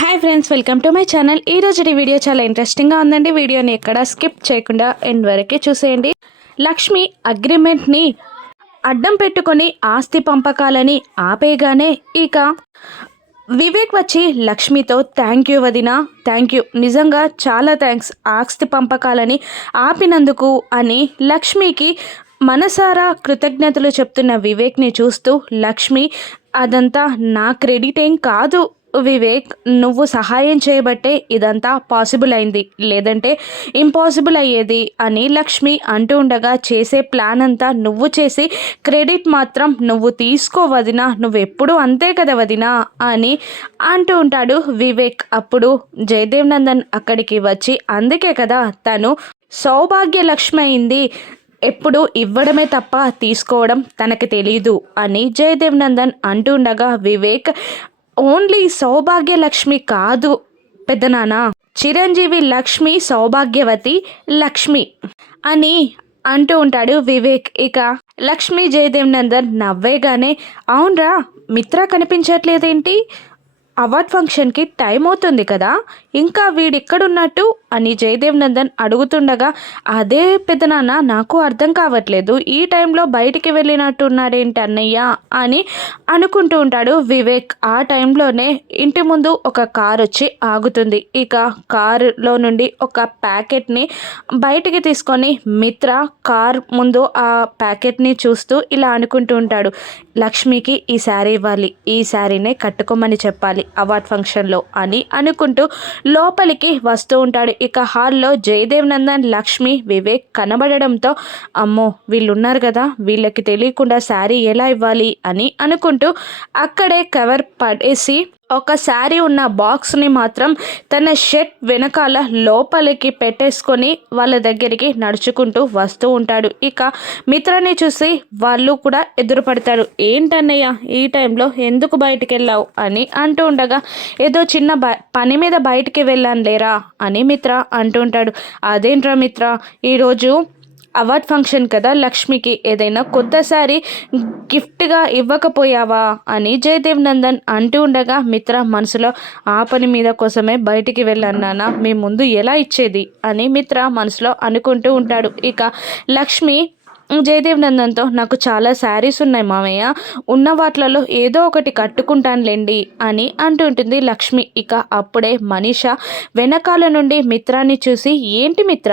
Hi friends welcome to my channel ఈ రోజు video చాలా ఇంట్రెస్టింగ్గా ఉందండి. వీడియోని ఎక్కడ స్కిప్ చేయకుండా ఎండ్ వరకే చూసేయండి. లక్ష్మి అగ్రిమెంట్ని అడ్డం పెట్టుకొని ఆస్తి పంపకాలని ఆపేయగానే ఇక వివేక్ వచ్చి లక్ష్మితో థ్యాంక్ యూ వదిన థ్యాంక్ యూ నిజంగా చాలా థ్యాంక్స్ ఆస్తి పంపకాలని ఆపినందుకు అని లక్ష్మికి మనసారా కృతజ్ఞతలు చెప్తున్న వివేక్ని చూస్తూ లక్ష్మి అదంతా నా క్రెడిట్ ఏం కాదు. వివేక్ నువ్వు సహాయం చేయబట్టే ఇదంతా పాసిబుల్ అయింది. లేదంటే ఇంపాసిబుల్ అయ్యేది అని లక్ష్మి అంటూ ఉండగా చేసే ప్లాన్ అంతా నువ్వు చేసి క్రెడిట్ మాత్రం నువ్వు తీసుకో వదినా నువ్వు ఎప్పుడు అంతే కదా వదినా అని అంటూ ఉంటాడు వివేక్. అప్పుడు జయదేవ్ నందన్ అక్కడికి వచ్చి అందుకే కదా తను సౌభాగ్య లక్ష్మి అయింది. ఎప్పుడు ఇవ్వడమే తప్ప తీసుకోవడం తనకి తెలీదు అని జయదేవ్ నందన్ అంటుండగా వివేక్ ఓన్లీ సౌభాగ్య లక్ష్మి కాదు పెద్దనాన్న. చిరంజీవి లక్ష్మి సౌభాగ్యవతి లక్ష్మి అని అంటూ ఉంటాడు వివేక్. ఇక లక్ష్మీ జయదేవ్ నందన్ నవ్వేగానే అవునరా మిత్ర కనిపించట్లేదేంటి? అవార్డ్ ఫంక్షన్కి టైం అవుతుంది కదా ఇంకా వీడిక్కడున్నట్టు అని జయదేవ్ నందన్ అడుగుతుండగా అదే పెద్దనాన్న నాకు అర్థం కావట్లేదు. ఈ టైంలో బయటికి వెళ్ళినట్టున్నాడేంటి అన్నయ్య? అని అనుకుంటూ ఉంటాడు వివేక్. ఆ టైంలోనే ఇంటి ముందు ఒక కార్ వచ్చి ఆగుతుంది. ఇక కారులో నుండి ఒక ప్యాకెట్ని బయటికి తీసుకొని మిత్ర కార్ ముందు ఆ ప్యాకెట్ని చూస్తూ ఇలా అనుకుంటూ ఉంటాడు. లక్ష్మికి ఈ శారీ ఇవ్వాలి. ఈ శారీనే కట్టుకోమని చెప్పాలి అవార్డ్ ఫంక్షన్లో అని అనుకుంటూ లోపలికి వస్తూ ఉంటాడు. ఇక హాల్లో జయదేవ్ నందన్ లక్ష్మి వివేక్ కనబడడంతో అమ్మో వీళ్ళు ఉన్నారు కదా వీళ్ళకి తెలియకుండా శారీ ఎలా ఇవ్వాలి అని అనుకుంటూ అక్కడే కవర్ పడేసి ఒక శారీ ఉన్న బాక్స్ని మాత్రం తన షర్ట్ వెనకాల లోపలికి పెట్టేసుకొని వాళ్ళ దగ్గరికి నడుచుకుంటూ వస్తూ ఉంటాడు. ఇక మిత్రాన్ని చూసి వాళ్ళు కూడా ఎదురుపడతారు. ఏంటన్నయ్య ఈ టైంలో ఎందుకు బయటికి వెళ్ళావు అని అంటూ ఉండగా ఏదో చిన్న పని మీద బయటికి వెళ్ళాను లేరా అని మిత్ర అంటూ ఉంటాడు. అదేంట్రా మిత్ర ఈరోజు అవార్డ్ ఫంక్షన్ కదా లక్ష్మికి ఏదైనా కొత్త శారీ గిఫ్ట్గా ఇవ్వకపోయావా? అని జయదేవ్ నందన్ అంటూ ఉండగా మిత్ర మనసులో ఆ పని మీద కోసమే బయటికి వెళ్ళన్నానా మీ ముందు ఎలా ఇచ్చేది? అని మిత్ర మనసులో అనుకుంటూ ఉంటాడు. ఇక లక్ష్మి జయదేవ్ నందన్తో నాకు చాలా శారీస్ ఉన్నాయి మామయ్య. ఉన్న వాటిలలో ఏదో ఒకటి కట్టుకుంటానులేండి అని అంటుంటుంది లక్ష్మి. ఇక అప్పుడే మనీష వెనకాల నుండి మిత్రాన్ని చూసి ఏంటి మిత్ర?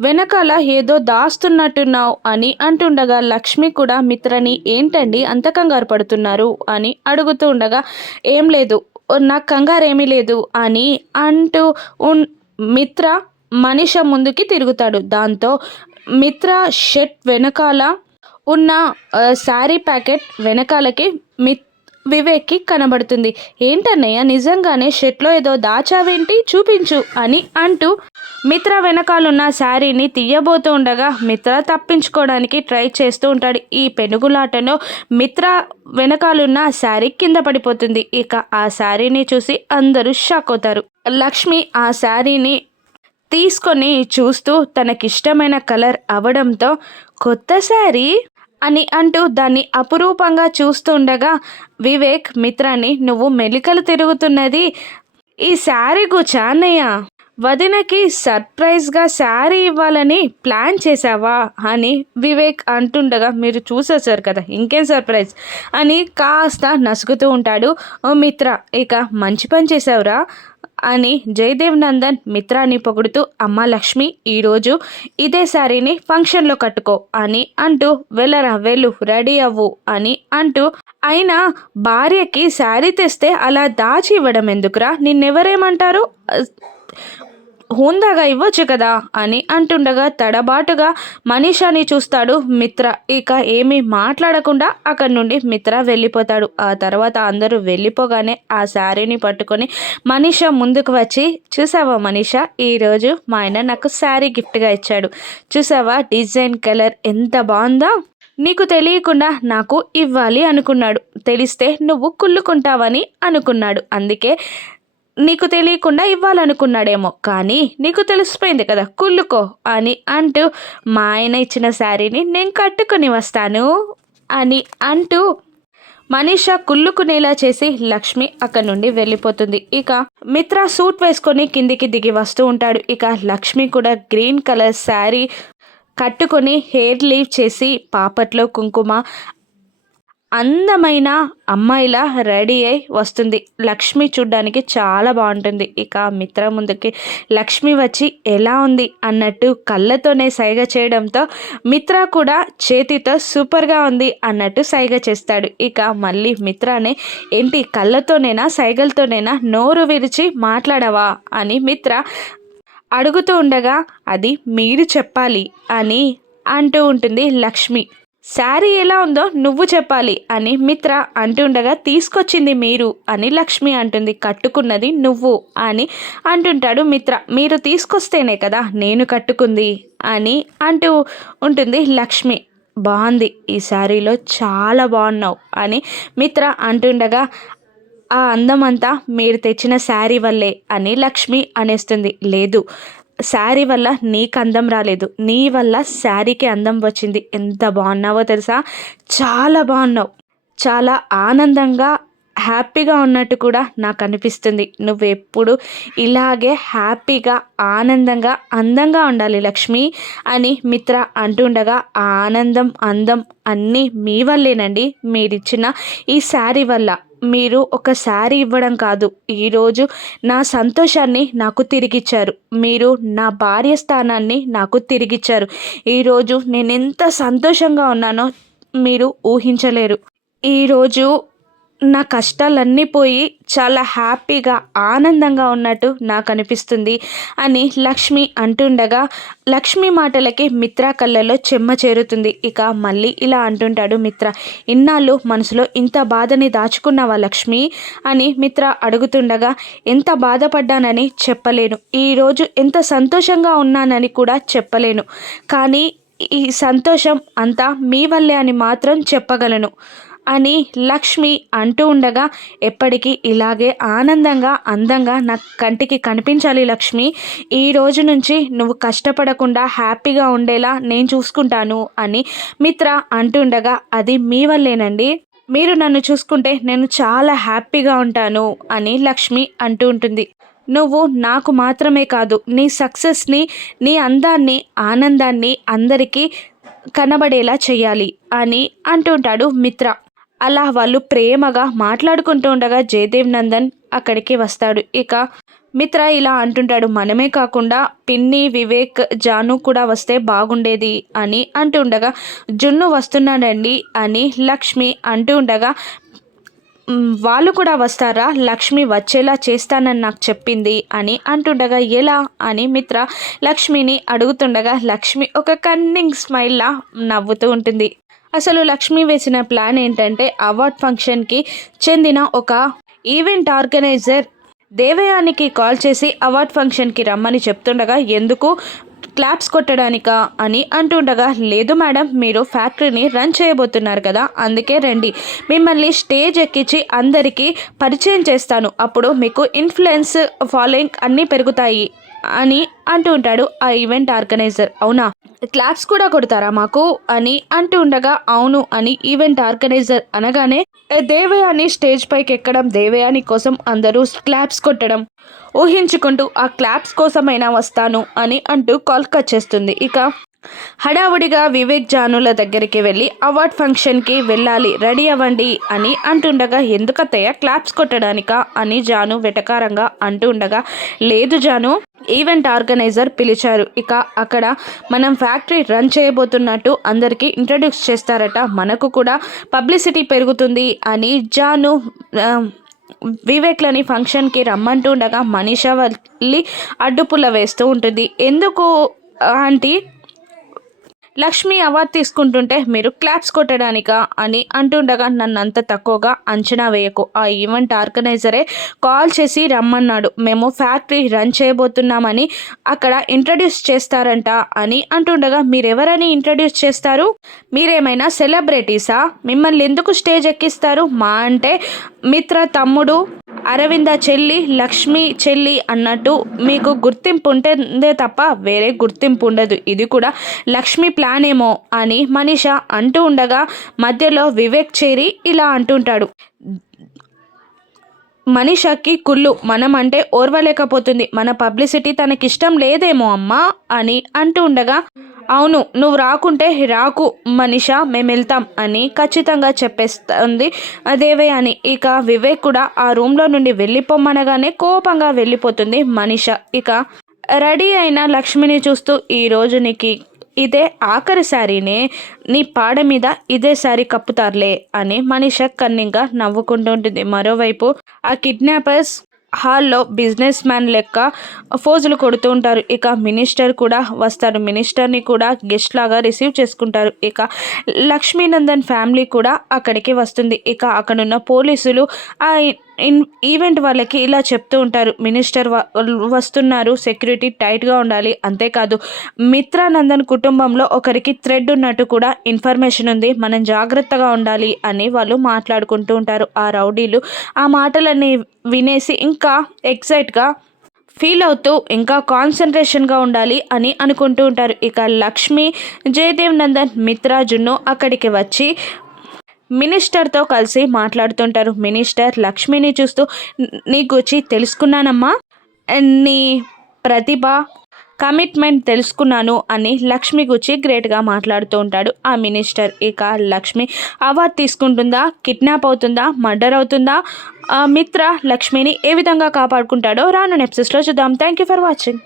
వెనకాల ఏదో దాస్తున్నట్టున్నావు అని అంటుండగా లక్ష్మి కూడా మిత్రని ఏంటండి అంత కంగారు పడుతున్నారు? అని అడుగుతూ ఉండగా ఏం లేదు నాకు కంగారు ఏమీ లేదు అని అంటూ ఉన్ మిత్ర మనిష ముందుకి తిరుగుతాడు. దాంతో మిత్ర షర్ట్ వెనకాల ఉన్న శారీ ప్యాకెట్ వెనకాలకి మిత్ వివేక్కి కనబడుతుంది. ఏంటన్నయ్య నిజంగానే షర్ట్లో ఏదో దాచావేంటి? చూపించు అని అంటూ మిత్ర వెనకాలన్న శారీని తీయబోతూ ఉండగా మిత్ర తప్పించుకోవడానికి ట్రై చేస్తూ ఉంటాడు. ఈ పెనుగులాటలో మిత్ర వెనకాలన్న శారీ కింద పడిపోతుంది. ఇక ఆ శారీని చూసి అందరూ షాక్ అవుతారు. లక్ష్మి ఆ శారీని తీసుకొని చూస్తూ తనకిష్టమైన కలర్ అవడంతో కొత్త శారీ అని అంటూ దాన్ని అపురూపంగా చూస్తుండగా వివేక్ మిత్రాన్ని నువ్వు మెలికలు తిరుగుతున్నది ఈ శారీ గుచాన్నయ్య వదినకి సర్ప్రైజ్గా శారీ ఇవ్వాలని ప్లాన్ చేశావా అని వివేక్ అంటుండగా మీరు చూసేసారు కదా ఇంకేం సర్ప్రైజ్ అని కాస్త నసుగుతూ ఉంటాడు ఓ మిత్ర ఇక మంచి పని చేసావురా అని జయదేవ్ నందన్ మిత్రాన్ని పొగుడుతూ అమ్మ లక్ష్మి ఈరోజు ఇదే శారీని ఫంక్షన్లో కట్టుకో అని అంటూ వెళ్ళరా వెళ్ళు రెడీ అవ్వు అని అంటూ అయినా భార్యకి శారీ తెస్తే అలా దాచి ఇవ్వడం ఎందుకురా? నిన్నెవరేమంటారు? హుందాగా ఇవ్వచ్చు కదా అని అంటుండగా తడబాటుగా మనీషాని చూస్తాడు మిత్ర. ఇక ఏమీ మాట్లాడకుండా అక్కడి నుండి మిత్ర వెళ్ళిపోతాడు. ఆ తర్వాత అందరూ వెళ్ళిపోగానే ఆ శారీని పట్టుకొని మనీష ముందుకు వచ్చి చూసావా మనీష ఈరోజు మా ఆయన నాకు శారీ గిఫ్ట్గా ఇచ్చాడు. చూసావా డిజైన్ కలర్ ఎంత బాగుందా? నీకు తెలియకుండా నాకు ఇవ్వాలి అనుకున్నాడు. తెలిస్తే నువ్వు కుళ్ళుకుంటావని అనుకున్నాడు. అందుకే నీకు తెలియకుండా ఇవ్వాలనుకున్నాడేమో కానీ నీకు తెలిసిపోయింది కదా కుళ్ళుకో అని అంటూ మా ఆయన ఇచ్చిన శారీని నేను కట్టుకొని వస్తాను అని అంటూ మనీష కుళ్ళుకునేలా చేసి లక్ష్మి అక్కడి నుండి వెళ్ళిపోతుంది. ఇక మిత్ర సూట్ వేసుకొని కిందికి దిగి వస్తూ ఉంటాడు. ఇక లక్ష్మి కూడా గ్రీన్ కలర్ శారీ కట్టుకొని హెయిర్ లీవ్ చేసి పాపట్లో కుంకుమ అందమైన అమ్మాయిలా రెడీ అయి వస్తుంది. లక్ష్మి చూడ్డానికి చాలా బాగుంటుంది. ఇక మిత్ర ముందుకి లక్ష్మి వచ్చి ఎలా ఉంది అన్నట్టు కళ్ళతోనే సైగ చేయడంతో మిత్ర కూడా చేతితో సూపర్గా ఉంది అన్నట్టు సైగ చేస్తాడు. ఇక మళ్ళీ మిత్రానే ఏంటి కళ్ళతోనేనా సైగలతోనేనా నోరు విరిచి మాట్లాడవా అని మిత్ర అడుగుతూ ఉండగా అది మీరు చెప్పాలి అని అంటూ ఉంటుంది లక్ష్మి. శారీ ఎలా ఉందో నువ్వు చెప్పాలి అని మిత్ర అంటుండగా తీసుకొచ్చింది మీరు అని లక్ష్మి అంటుంది. కట్టుకున్నది నువ్వు అని అంటుంటాడు మిత్ర. మీరు తీసుకొస్తేనే కదా నేను కట్టుకుంది అని అంటూ ఉంటుంది లక్ష్మి. బాగుంది. ఈ శారీలో చాలా బాగున్నావు అని మిత్ర అంటుండగా ఆ అందం అంతా మీరు తెచ్చిన శారీ వల్లే అని లక్ష్మి అనేస్తుంది. లేదు. శారీ వల్ల నీకు అందం రాలేదు. నీ వల్ల శారీకి అందం వచ్చింది. ఎంత బాగున్నావో తెలుసా? చాలా బాగున్నావు. చాలా ఆనందంగా హ్యాపీగా ఉన్నట్టు కూడా నాకు అనిపిస్తుంది. నువ్వు ఎప్పుడు ఇలాగే హ్యాపీగా ఆనందంగా అందంగా ఉండాలి లక్ష్మి అని మిత్ర అంటుండగా ఆ ఆనందం అందం అన్నీ మీ వల్లేనండి. మీరిచ్చిన ఈ శారీ వల్ల మీరు ఒక శారీ ఇవ్వడం కాదు. ఈరోజు నా సంతోషాన్ని నాకు తిరిగిచ్చారు. మీరు నా భార్య స్థానాన్ని నాకు తిరిగిచ్చారు. ఈరోజు నేను ఎంత సంతోషంగా ఉన్నానో మీరు ఊహించలేరు. ఈరోజు నా కష్టాలన్నీ పోయి చాలా హ్యాపీగా ఆనందంగా ఉన్నట్టు నాకు అనిపిస్తుంది అని లక్ష్మి అంటుండగా లక్ష్మి మాటలకి మిత్ర కళ్ళలో చెమ్మ చేరుతుంది. ఇక మళ్ళీ ఇలా అంటుంటాడు మిత్ర ఇన్నాళ్ళు మనసులో ఇంత బాధని దాచుకున్నావా లక్ష్మి? అని మిత్ర అడుగుతుండగా ఎంత బాధపడ్డానని చెప్పలేను. ఈరోజు ఎంత సంతోషంగా ఉన్నానని కూడా చెప్పలేను. కానీ ఈ సంతోషం అంతా మీ వల్లే అని మాత్రం చెప్పగలను. అని లక్ష్మి అంటూ ఉండగా ఎప్పటికీ ఇలాగే ఆనందంగా అందంగా నా కంటికి కనిపించాలి లక్ష్మి. ఈ రోజు నుంచి నువ్వు కష్టపడకుండా హ్యాపీగా ఉండేలా నేను చూసుకుంటాను అని మిత్ర అంటుండగా అది మీ వల్లేనండి. మీరు నన్ను చూసుకుంటే నేను చాలా హ్యాపీగా ఉంటాను అని లక్ష్మి అంటూ ఉంటుంది. నువ్వు నాకు మాత్రమే కాదు నీ సక్సెస్ని నీ అందాన్ని ఆనందాన్ని అందరికీ కనబడేలా చేయాలి అని అంటుంటాడు మిత్ర. అలా వాళ్ళు ప్రేమగా మాట్లాడుకుంటూ ఉండగా జయదేవ్ నందన్ అక్కడికి వస్తాడు. ఇక మిత్ర ఇలా అంటుంటాడు మనమే కాకుండా పిన్ని వివేక్ జాను కూడా వస్తే బాగుండేది అని అంటుండగా జున్ను వస్తున్నాడండి అని లక్ష్మి అంటూ ఉండగా వాళ్ళు కూడా వస్తారా? లక్ష్మి వచ్చేలా చేస్తానని నాకు చెప్పింది అని అంటుండగా ఎలా? అని మిత్ర లక్ష్మిని అడుగుతుండగా లక్ష్మి ఒక కన్నింగ్ స్మైల్లా నవ్వుతూ ఉంటుంది. అసలు లక్ష్మి వేసిన ప్లాన్ ఏంటంటే అవార్డ్ ఫంక్షన్కి చెందిన ఒక ఈవెంట్ ఆర్గనైజర్ దేవయానికి కాల్ చేసి అవార్డ్ ఫంక్షన్కి రమ్మని చెప్తుండగా ఎందుకు క్లాప్స్ కొట్టడానికా? అని అంటుండగా లేదు మేడం మీరు ఫ్యాక్టరీని రన్ చేయబోతున్నారు కదా అందుకే రండి. మిమ్మల్ని స్టేజ్ ఎక్కించి అందరికీ పరిచయం చేస్తాను. అప్పుడు మీకు ఇన్ఫ్లుయెన్స్ ఫాలోయింగ్ అన్నీ పెరుగుతాయి. అని అంటూ ఉంటాడు ఆ ఈవెంట్ ఆర్గనైజర్. అవునా? క్లాప్స్ కూడా కొడతారా మాకు? అని అంటూ ఉండగా అవును అని ఈవెంట్ ఆర్గనైజర్ అనగానే దేవయాని స్టేజ్ పైకి ఎక్కడం దేవయాని కోసం అందరూ క్లాప్స్ కొట్టడం. ఊహించుకుంటూ ఆ క్లాప్స్ కోసమైనా వస్తాను అని అంటూ కాల్ కట్ చేస్తుంది. ఇక హడావుడిగా వివేక్ జానుల దగ్గరికి వెళ్ళి అవార్డ్ ఫంక్షన్కి వెళ్ళాలి రెడీ అవ్వండి అని అంటుండగా ఎందుకత్తయ్య? క్లాప్స్ కొట్టడానికా? అని జాను వెటకారంగా అంటూ ఉండగా లేదు జాను ఈవెంట్ ఆర్గనైజర్ పిలిచారు. ఇక అక్కడ మనం ఫ్యాక్టరీ రన్ చేయబోతున్నట్టు అందరికీ ఇంట్రడ్యూస్ చేస్తారట. మనకు కూడా పబ్లిసిటీ పెరుగుతుంది అని జాను వివేక్లని ఫంక్షన్కి రమ్మంటూ ఉండగా మనీషా వెళ్ళి అడ్డుపుల్ల వేస్తూ ఉంటుంది. ఎందుకు ఆంటీ? లక్ష్మి అవార్డు తీసుకుంటుంటే మీరు క్లాప్స్ కొట్టడానికా అని అంటుండగా నన్ను అంత తక్కువగా అంచనా వేయకు. ఆ ఈవెంట్ ఆర్గనైజరే కాల్ చేసి రమ్మన్నాడు. మేము ఫ్యాక్టరీ రన్ చేయబోతున్నామని అక్కడ ఇంట్రడ్యూస్ చేస్తారంట అని అంటుండగా మీరెవరని ఇంట్రడ్యూస్ చేస్తారు? మీరేమైనా సెలబ్రిటీసా? మిమ్మల్ని ఎందుకు స్టేజ్ ఎక్కిస్తారు? మా అంటే మిత్ర తమ్ముడు అరవింద చెల్లి లక్ష్మి చెల్లి అన్నట్టు మీకు గుర్తింపు ఉంటుందే తప్ప వేరే గుర్తింపు ఉండదు. ఇది కూడా లక్ష్మి ప్లాన్ ఏమో అని మనీష అంటూ ఉండగా మధ్యలో వివేక్ చేరి ఇలా అంటుంటాడు. మనీషాకి కుళ్ళు మనం అంటే ఓర్వలేకపోతుంది. మన పబ్లిసిటీ తనకిష్టం లేదేమో అమ్మా అని అంటూ ఉండగా అవును నువ్వు రాకుంటే రాకు మనిష మేము వెళ్తాం అని ఖచ్చితంగా చెప్పేస్తుంది దేవే అని. ఇక వివేక్ కూడా ఆ రూమ్లో నుండి వెళ్ళిపోమనగానే కోపంగా వెళ్ళిపోతుంది మనిష. ఇక రెడీ అయిన లక్ష్మిని చూస్తూ ఈరోజు నీకు ఇదే ఆఖరి శారీనే నీ పాడ మీద ఇదే శారీ కప్పుతారులే అని మనిష కన్నింగా నవ్వుకుంటూ ఉంటుంది. మరోవైపు ఆ కిడ్నాపర్స్ హాల్లో బిజినెస్ మ్యాన్ లెక్క ఫోజులు కొడుతూ ఉంటారు. ఇక మినిస్టర్ కూడా వస్తారు. మినిస్టర్ని కూడా గెస్ట్ లాగా రిసీవ్ చేసుకుంటారు. ఇక లక్ష్మీనందన్ ఫ్యామిలీ కూడా అక్కడికి వస్తుంది. ఇక అక్కడున్న పోలీసులు ఆ ఇన్ ఈవెంట్ వాళ్ళకి ఇలా చెప్తూ ఉంటారు. మినిస్టర్ వస్తున్నారు. సెక్యూరిటీ టైట్గా ఉండాలి. అంతేకాదు మిత్రానందన్ కుటుంబంలో ఒకరికి థ్రెడ్ ఉన్నట్టు కూడా ఇన్ఫర్మేషన్ ఉంది. మనం జాగ్రత్తగా ఉండాలి అని వాళ్ళు మాట్లాడుకుంటూ ఉంటారు. ఆ రౌడీలు ఆ మాటలన్నీ వినేసి ఇంకా ఎక్సైట్గా ఫీల్ అవుతూ ఇంకా కాన్సన్ట్రేషన్గా ఉండాలి అని అనుకుంటూ ఉంటారు. ఇక లక్ష్మి జయదేవ్ నందన్ మిత్రాజును అక్కడికి వచ్చి మినిస్టర్తో కలిసి మాట్లాడుతుంటారు. మినిస్టర్ లక్ష్మిని చూస్తూ నీ గురించి తెలుసుకున్నానమ్మా. నీ ప్రతిభ కమిట్మెంట్ తెలుసుకున్నాను అని లక్ష్మి గురించి గ్రేట్గా మాట్లాడుతూ ఉంటాడు ఆ మినిస్టర్. ఇక లక్ష్మి అవార్డు తీసుకుంటుందా? కిడ్నాప్ అవుతుందా? మర్డర్ అవుతుందా? మిత్ర లక్ష్మిని ఏ విధంగా కాపాడుకుంటాడో రాను నెప్సెస్లో చూద్దాం. Thank you for watching.